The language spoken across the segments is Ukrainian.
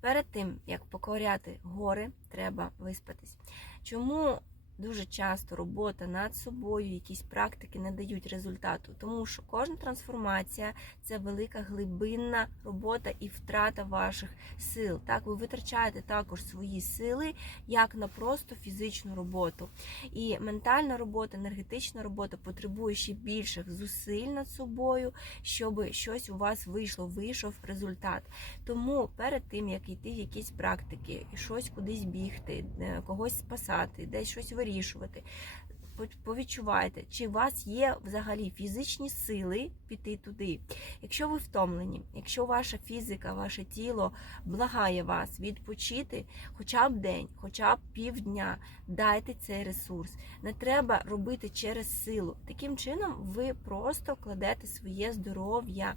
перед тим, як покоряти гори, треба виспатись. Чому дуже часто робота над собою, якісь практики не дають результату? Тому що кожна трансформація це велика глибинна робота і втрата ваших сил. Так, ви витрачаєте також свої сили як на просто фізичну роботу. І ментальна робота, енергетична робота потребує ще більших зусиль над собою, щоб щось у вас вийшло, вийшов результат. Тому перед тим, як йти в якісь практики, щось кудись бігти, е, когось спасати, десь щось вирішувати. По- Повідчувайте, чи у вас є взагалі фізичні сили піти туди. Якщо ви втомлені, якщо ваша фізика, ваше тіло благає вас відпочити хоча б день, хоча б півдня, дайте цей ресурс. Не треба робити через силу. Таким чином, ви просто кладете своє здоров'я.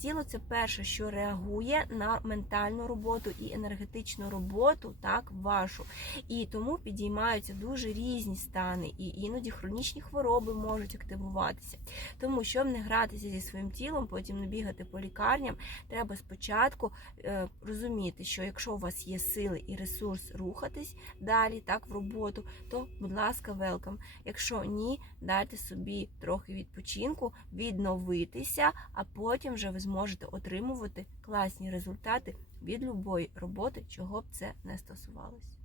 Тіло це перше, що реагує на ментальну роботу і енергетичну роботу, так вашу. І тому підіймаються дуже різні стани, і іноді хронічні хвороби можуть активуватися. Тому, щоб не гратися зі своїм тілом, потім не бігати по лікарням, треба спочатку е, розуміти, що якщо у вас є сили і ресурс рухатись далі, так в роботу, то будь ласка, велкам. Якщо ні, дайте собі трохи відпочинку, відновитися, а потім вже ви зможете отримувати класні результати від любої роботи, чого б це не стосувалось.